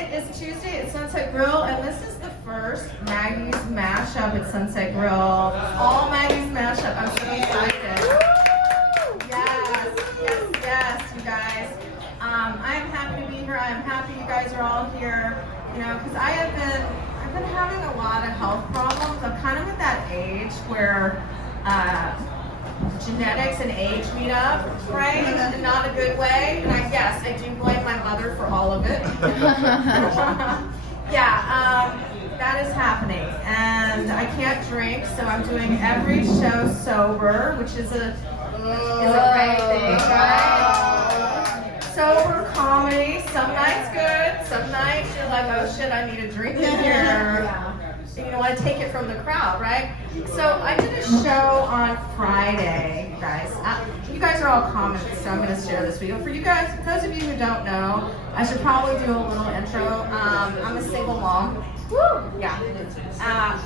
It is Tuesday at Sunset Grill, and this is the first Maggie's Mashup at Sunset Grill. All Maggie's Mashup. I'm so excited. Yes, you guys. I am happy to be here. I am happy you guys are all here. You know, because I've been having a lot of health problems. I'm kind of at that age where genetics and age meet up, right? In not a good way. And I do blame my mother for all of it. That is happening. And I can't drink, so I'm doing every show sober, which is a great thing, right? Sober comedy. Some nights good, some nights you're like, oh shit, I need a drink in here. So you don't want to take it from the crowd, right? So I did a show on Friday, guys. You guys are all comments, so I'm going to share this video. For you guys, those of you who don't know, I should probably do a little intro. I'm a single mom. Woo! Yeah.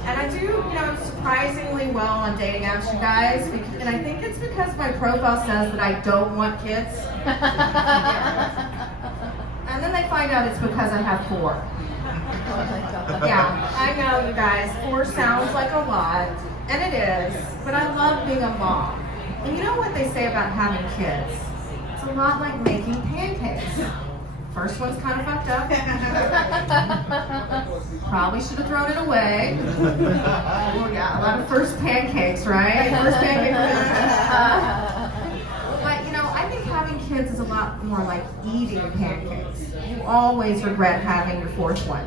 And I do, surprisingly well on dating apps, you guys. And I think it's because my profile says that I don't want kids. And then they find out it's because I have 4. Yeah, I know, you guys. 4 sounds like a lot, and it is. But I love being a mom. And you know what they say about having kids? It's a lot like making pancakes. First one's kind of fucked up. Probably should have thrown it away. Oh yeah, a lot of first pancakes, right? First pancakes. But I think having kids is a lot more like eating pancakes. You always regret having your 4th one.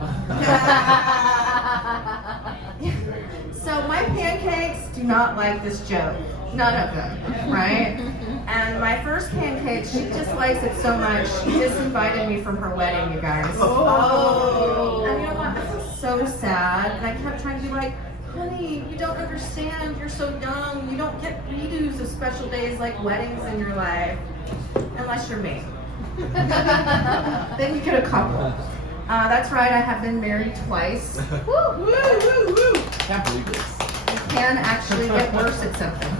So my pancakes do not like this joke. None of them, right? And my first pancake, she dislikes it so much, she just invited me from her wedding, you guys. Oh! And you know what? I was so sad. And I kept trying to be like, honey, you don't understand. You're so young. You don't get redos of special days like weddings in your life. Unless you're me. Then you get a couple. That's right, I have been married twice. Woo, woo, woo, woo. Can't believe this. You can actually get worse at something.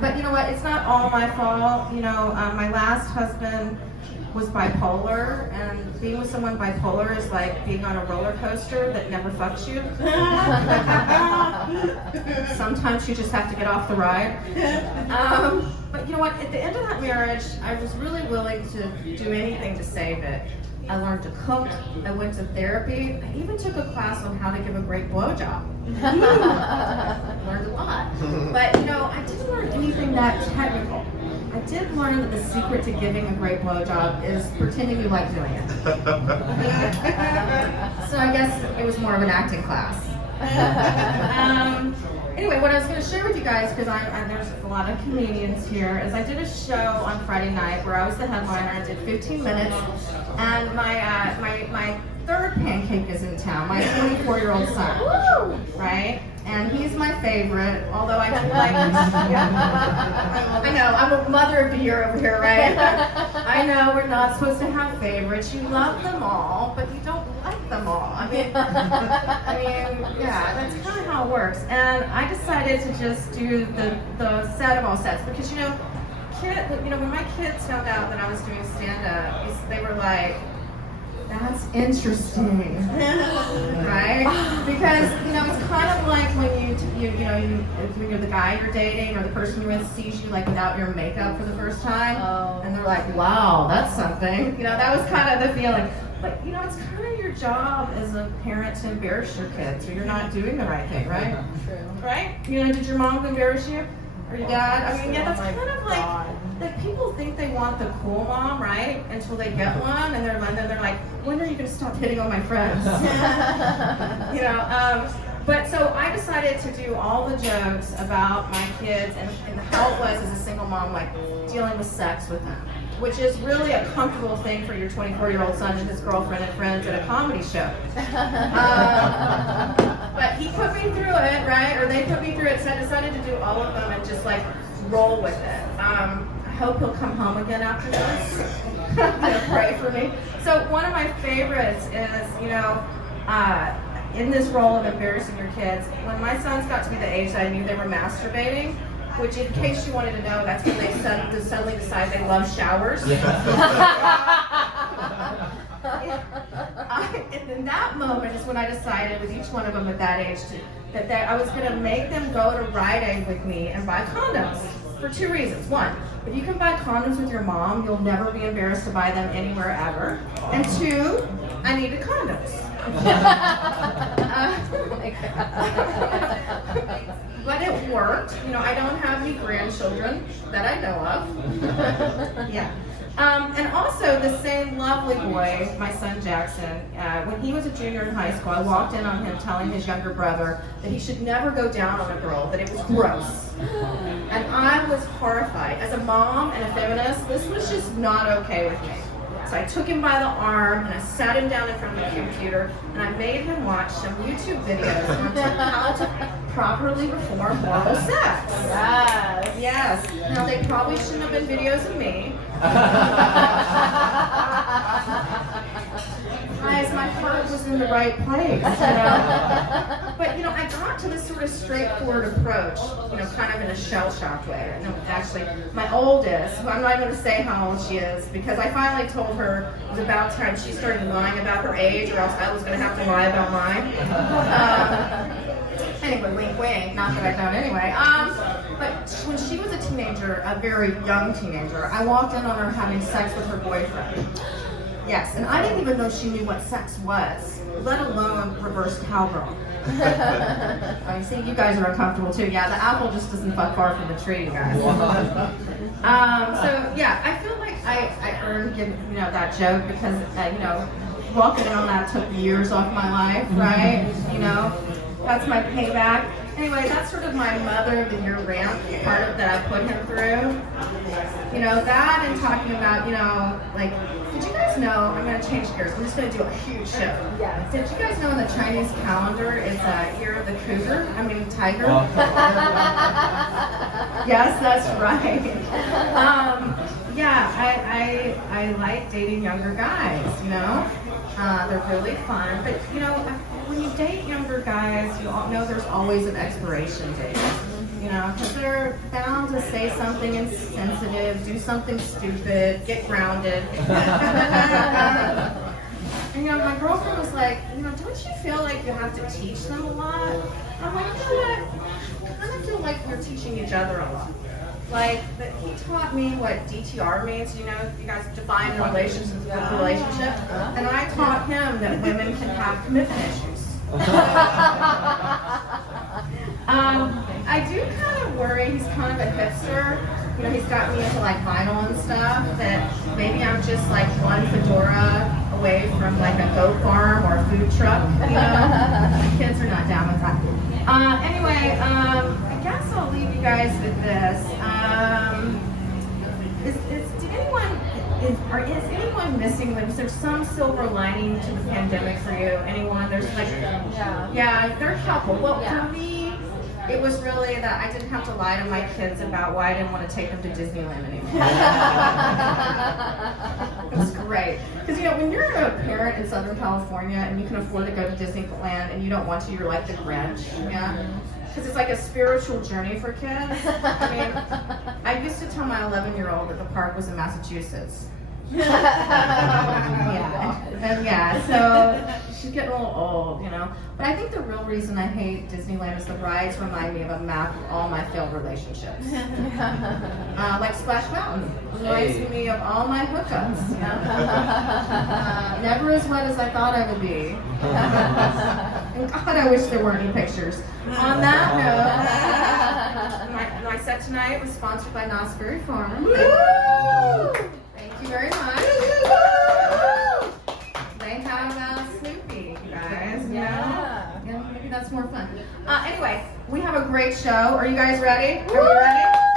But you know what? It's not all my fault. My last husband was bipolar, and being with someone bipolar is like being on a roller coaster that never fucks you. Sometimes you just have to get off the ride. But you know what? At the end of that marriage, I was really willing to do anything to save it. I learned to cook. I went to therapy. I even took a class on how to give a great blowjob. Learned a lot. But I didn't learn anything that technical. I did learn that the secret to giving a great blowjob is pretending you like doing it. So I guess it was more of an acting class. Anyway, what I was going to share with you guys, because there's a lot of comedians here, is I did a show on Friday night where I was the headliner. I did 15 minutes, and my 3rd pancake is in town, my 24-year-old son, right? And he's my favorite, although I do like I know, I'm a mother of the year over here, right? I know we're not supposed to have favorites. You love them all, but you don't like them all. I mean, yeah, that's kind of how it works. And I decided to just do the set of all sets because, when my kids found out that I was doing stand-up, they were like, that's interesting, right? Because it's kind of like when when you're the guy you're dating or the person you're with sees you like without your makeup for the first time, and they're like, "Wow, that's something." That was kind of the feeling. But it's kind of your job as a parent to embarrass your kids, or you're not doing the right thing, right? True. Right? Did your mom embarrass you? Or your dad? I mean, yeah, that's kind of like people think they want the cool mom, right? Until they get one, and they're like, when are you going to stop hitting on my friends? But so I decided to do all the jokes about my kids and how it was as a single mom, like dealing with sex with them, which is really a comfortable thing for your 24-year-old son and his girlfriend and friends at a comedy show. But he put me through it, right? Or they put me through it, so I decided to do all of them and just like roll with it. I hope he'll come home again after this. Pray for me. So one of my favorites is, in this role of embarrassing your kids, when my sons got to be the age that I knew they were masturbating, which in case you wanted to know, that's when they suddenly decide they love showers. And in that moment is when I decided with each one of them at that age that I was going to make them go to Rite Aid with me and buy condoms for 2 reasons. One, if you can buy condoms with your mom, you'll never be embarrassed to buy them anywhere ever. And 2, I needed condoms. But it worked. You know, I don't have any grandchildren that I know of. Yeah. And also the same lovely boy, my son Jackson, when he was a junior in high school, I walked in on him telling his younger brother that he should never go down on a girl, that it was gross. And I was horrified. As a mom and a feminist, this was just not okay with me. So I took him by the arm and I sat him down in front of the computer and I made him watch some YouTube videos on how to properly perform oral sex. Yes. Yes. Now they probably shouldn't have been videos of me. Guys, my heart was in the right place, you know? But, you know, I got to this sort of straightforward approach, you know, kind of in a shell-shocked way. No, actually, my oldest, who I'm not going to say how old she is, because I finally told her it was about time she started lying about her age, or else I was going to have to lie about mine. Anyway, wink, wink, not that I don't anyway. But when she was a teenager, a very young teenager, I walked in on her having sex with her boyfriend. Yes, and I didn't even know she knew what sex was, let alone reverse cowgirl. I see you guys are uncomfortable too. Yeah, the apple just doesn't fall far from the tree, you guys. So yeah, I feel like I earned, you know, that joke because you know, walking in on that took years off my life, right? You know, that's my payback. Anyway, that's sort of my Mother of the Year rant part of that I put him through. You know, that and talking about, you know, like, did you guys know, I'm going to change gears, I'm just going to do a huge shift. Yes. Did you guys know in the Chinese calendar it's Year of the Cougar? Tiger? Yes, that's right. Yeah, I like dating younger guys, you know? They're really fun, but you know, when you date younger guys, you all know there's always an expiration date. You know, because they're bound to say something insensitive, do something stupid, get grounded. And you know, my girlfriend was like, you know, don't you feel like you have to teach them a lot? I'm like, you know what? I kind of feel like we're teaching each other a lot. Like, but he taught me what DTR means, you know, you guys define a relationship, and I taught him that women can have commitment issues. I do kind of worry he's kind of a hipster. You know, he's got me into like vinyl and stuff, that maybe I'm just like one fedora away from like a goat farm or a food truck, you know. The kids are not down with that. Anyway, I guess I'll leave you guys with this. Is anyone missing, like, is there some silver lining to the pandemic for you? Anyone? There's like, yeah, they're helpful. Well, for me, it was really that I didn't have to lie to my kids about why I didn't want to take them to Disneyland anymore. It was great. Because, you know, when you're a parent in Southern California and you can afford to go to Disneyland and you don't want to, you're like the Grinch, yeah? Because it's like a spiritual journey for kids. I mean, I used to tell my 11-year-old that the park was in Massachusetts. Yeah, so she's getting a little old, you know. But I think the real reason I hate Disneyland is the rides remind me of a map of all my failed relationships. Like Splash Mountain reminds me of all my hookups. You know? Never as wet as I thought I would be. And God, I wish there weren't any pictures. On that note, my set tonight was sponsored by Knott's Berry Farm. Thank you very much. They have Snoopy, you guys. Yeah. Maybe that's more fun. Anyway, we have a great show. Are you guys ready? Are we ready?